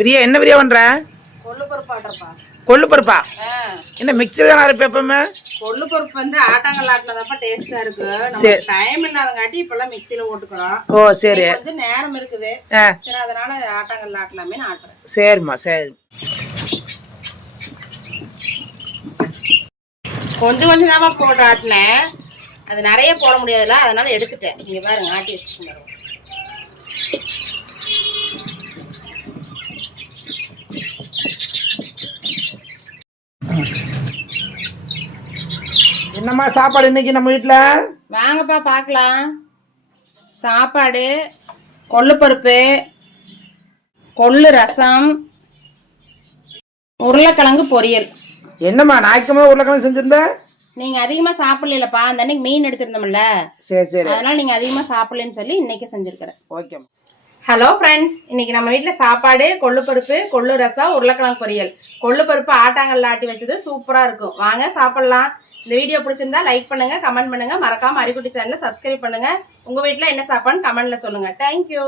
பிரியா என்ன பிரியா பண்ற? கொள்ளு பருப்பு ஆட்டுறப்பா. கொள்ளு பருப்பா? என்ன மிக்ஸில தான் அரைப்ப எப்பவுமே? கொள்ளு பருப்பு வந்து ஆட்டாங்கல்ல ஆட்டினதப்ப டேஸ்டா இருக்கு. நம்ம டைம் இல்லாதங்காட்டி இப்பெல்லாம் மிக்ஸில ஓட்டுக்கிறோம். ஓ சரி. கொஞ்சம் நேரம் இருக்குது. சரி அதனால ஆட்டாங்கல்ல ஆட்டலாமே ஆட்டுறேன். சரிம்மா சரி. கொஞ்சம் கொஞ்சம் தான் போட்டு ஆட்டினேன். அது நிறைய போட முடியாதுல்ல, அதனால எடுத்துட்டேன். நீங்க பாருங்க ஆட்டி வச்சுக்கோங்க. என்னம்மா சாப்பாடு இன்னைக்கு நம்ம வீட்டுல? வாங்கப்பா பார்க்கலாம். சாப்பாடு கொள்ளு பருப்பு, கொள்ளு ரசம், உருளைக்கிழங்கு பொரியல். என்னம்மா ஞாயிற்றுக்கிழமை உருளைக்கிழங்கு செஞ்சிருந்த? நீங்க அதிகமா சாப்பிடலப்பா, அந்த அன்னைக்கு மீன் எடுத்திருந்தோம்ல. சரி சரி. அதனால நீங்க அதிகமா சாப்பிடலன்னு சொல்லி இன்னைக்கு செஞ்சிருக்கிறேன். ஓகே. ஹலோ ஃப்ரெண்ட்ஸ், இன்னைக்கு நம்ம வீட்டில் சாப்பாடு கொள்ளு பருப்பு, கொள்ளு ரசம், உருளைக்கிழங்கு பொரியல். கொள்ளு பருப்பு ஆட்டாங்கல்ல ஆட்டி வச்சது சூப்பராக இருக்கும். வாங்க சாப்பிட்லாம். இந்த வீடியோ பிடிச்சிருந்தா லைக் பண்ணுங்க, கமெண்ட் பண்ணுங்க, மறக்காம அரிக்குட்டி சேனலை சப்ஸ்கிரைப் பண்ணுங்க. உங்க வீட்டில் என்ன சாப்பாடுன்னு கமெண்ட்ல சொல்லுங்க. தேங்க்யூ.